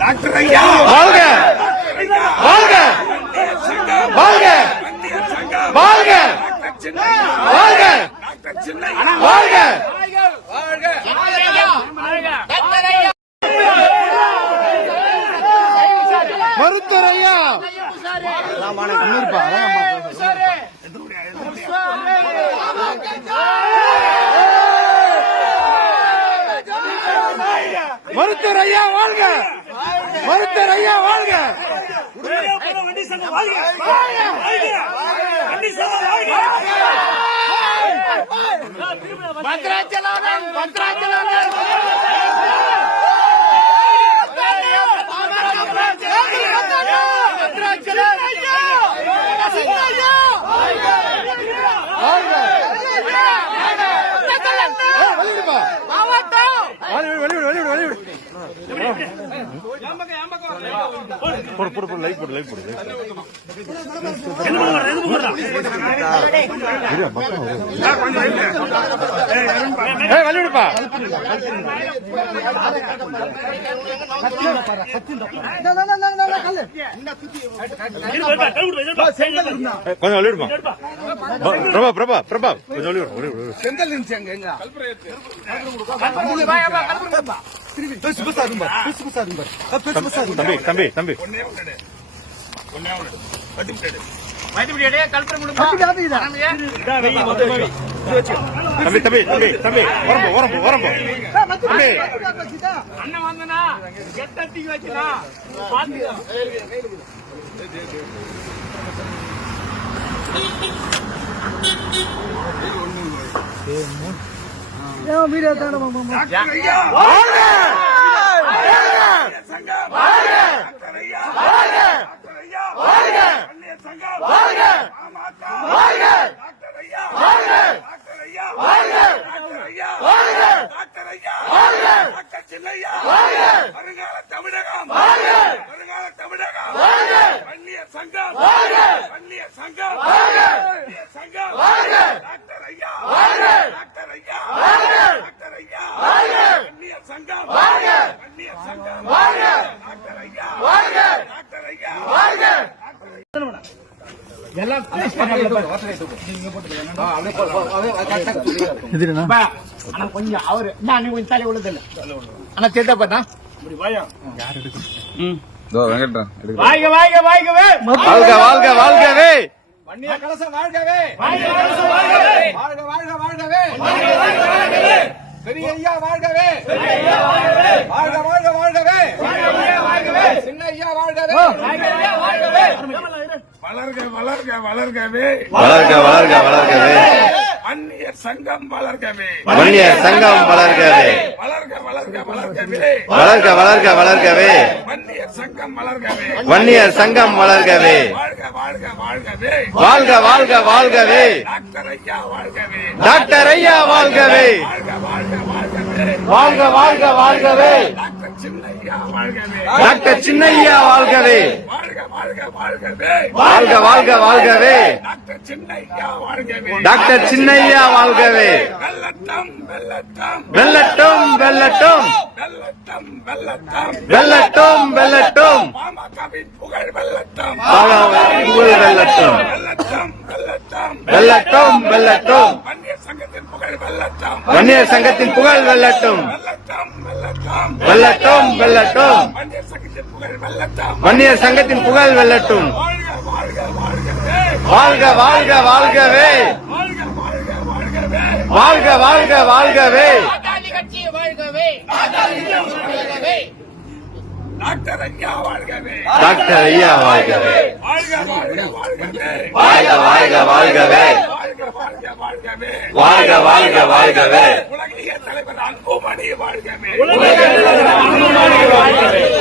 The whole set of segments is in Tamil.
டாக்டர் ஐயா வாழ்க வாழ்க வாழ்க வாழ்க வாழ்க டாக்டர் சின்ன வாழ்க மருத்துவர் ஐயா மருத்துவர் ஐயா வாழ்க! மருத்துவர் ஐயா வாழ்க! பத்ராச்சலம் பத்ராச்சலம் போடு போடு போடு லைட் போடு லைட் போடு ஏய் வெளிவிடுப்பா ஏய், கொஞ்சம் வெளிவிடுமா பிரபா பிரபா பிரபா. கொஞ்சம் வெளிவிடு வெளிவிடு செங்கல் இருந்துச்சு அங்க எங்க தம்பி தம்பி தம்பி. ஒன்னே ஒன்னு. ஒன்னே பத்து விட்டு தம்பி தம்பி தம்பி தம்பி உரம்பு உரம்பு உரம்பு தம்பி அண்ணன் வந்தனா கெட்டத்திக்கு வச்சுனா வீடியோ தானே ஐயா வாழ்க சங்கம் வாழ்க டாக்டர் ஐயா வாழ்க டாக்டர் ஐயா வாழ்க அந்நிய சங்கம் வாழ்க பாமக வாழ்க டாக்டர் ஐயா வாழ்க டாக்டர் ஐயா வாழ்க டாக்டர் ஐயா. டாக்டர் சின்னையா. வருங்கால தமிழகம். வருங்கால தமிழகம். அந்நிய சங்கம். அந்நிய சங்கம். அந்நிய சங்கம். டாக்டர் ஐயா. டாக்டர் ஐயா வாழ்க டாக்டர் ஐயா வாழ்க அந்நிய சங்கம் வாழ்க அந்நிய சங்கம் வாழ்க டாக்டர் ஐயா வாழ்க டாக்டர் ஐயா வாழ்க அண்ணா கொஞ்சம் அவரு. நான் கொஞ்சம் தலை விழுதில்ல அண்ணா சேட்டா பண்ணா வாய்க வாய்க வாய்கவே வாழ்க வாழ்க வாழ்கவே வன்னிய கலசம் வாழ்கவே வாழ்க வாழ்க வாழ்கவே பெரிய ஐயா வாழ்கவே வாழ்க வாழ்க வாழ்கவே சின்ன ஐயா வாழ்கவே வளர்க வளர்க வளர்கவே. வளர்க வளர்க வளர்கவே. அந்நிய சங்கம் வளர்கவே. வன்னிய சங்கம் வளர்கவே. வளர்க வளர்க வளர்கவே. வளர்க வளர்க வளர்கவே. அந்நிய சங்கம் வளர்கவே. வன்னியர் சங்கம் வளர்கவே. வாழ்க வாழ்க வாழ்கவே. வாழ்க வாழ்க வாழ்கவே. டாக்டர் ஐயா வாழ்கவே. டாக்டர் ஐயா வாழ்கவே. வாழ்க வாழ்க வாழ்கவே. வாழ்க வாழ்க வாழ்கவே. டாக்டர் சின்னையா வாழ்கவே. டாக்டர் சின்னையா வாழ்கவே. வாழ்க வாழ்க வாழ்கவே. வாழ்க வாழ்க வாழ்கவே. டாக்டர் சின்னையா வாழ்கவே. டாக்டர் சின்னையா வாழ்கவே. வெள்ளட்டம் வெள்ளட்டம் வெல்லட்டும் வெல்லட்டும் வெள்ளட்டம் வெள்ளட்டம் வெல்லட்டும் வெல்லட்டும் பாமகவின் புகழ் வெள்ளட்டம் பாகாவின் புகழ் வெள்ளட்டம் வெள்ளட்டம் சங்கத்தின் புகழ் வெள்ளட்டம் வன்னியர் சங்கத்தின் புகழ் வெள்ளட்டம் வெள்ளட்டம் அந்நிய சங்கத்தின் புகழ் வெள்ளட்டம் வன்னியர் சங்கத்தின் புகழ் வெல்லட்டும். வாழ்க வாழ்க வாழ்கவே. வாழ்க வாழ்க வாழ்கவே. டாக்டர் ஐயா வாழ்கவே டாக்டர் ஐயா வாழ்கவே வாழ்க வாழ்க வாழ்கவே. வாழ்க வாழ்க வாழ்கவே. வாழ்க வாழ்க வாழ்கவே. தலைவர் அன்புமணி வாழ்கவே. வாழ்கவே.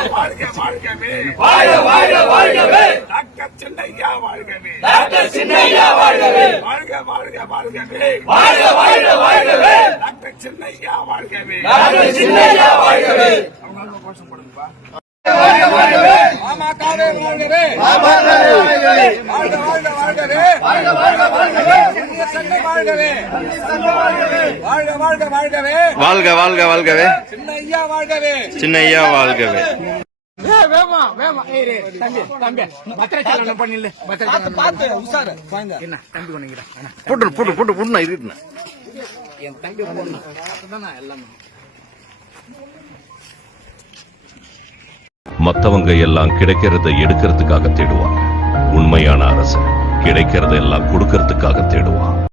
வாழ்க வாழ்கவே. வாழ்க வாழ்க வாழ்கவே. டாக்டர் சின்னையா வாழ்கவே. டாக்டர் சின்னையா வாழ்கவே. வாழ்க வாழ்க வாழ்கவே. வாழ்க வாழ்க வாழ்கவே. டாக்டர் சின்னையா வாழ்கவே. டாக்டர் சின்னையா வாழ்கவே. அவங்க கோஷம் போடுங்கப்பா. பாமகவே வாழ்கவே. வாழ்கவே. வாழ்க வாழ்க வாழ்கவே. ஐயர் சண்டை வாழ்கவே. வாழ்க வாழ்க வாழ்கவே. வாழ்க வாழ்க வாழ்கவே. சின்ன ஐயா வாழ்கவே. சின்ன ஐயா வாழ்கவே. ஏய், வேமா வேமா. தம்பி தம்பி. பத்திரச்சாலனம் பண்ணில்ல பத்திரச்சாலனம் பார்த்து குழந்தை என்ன தம்பி ஒண்ணுங்கிறா போட்டு போட்டு போட்டு போட்டு இருக்கேன் என் தம்பி நான் எல்லாமே? மத்தவங்க எல்லாம் கிடைக்கிறத எடுக்கிறதுக்காக தேடுவாங்க. உண்மையான அரசு கிடைக்கிறத எல்லாம் கொடுக்கறதுக்காக தேடுவான்.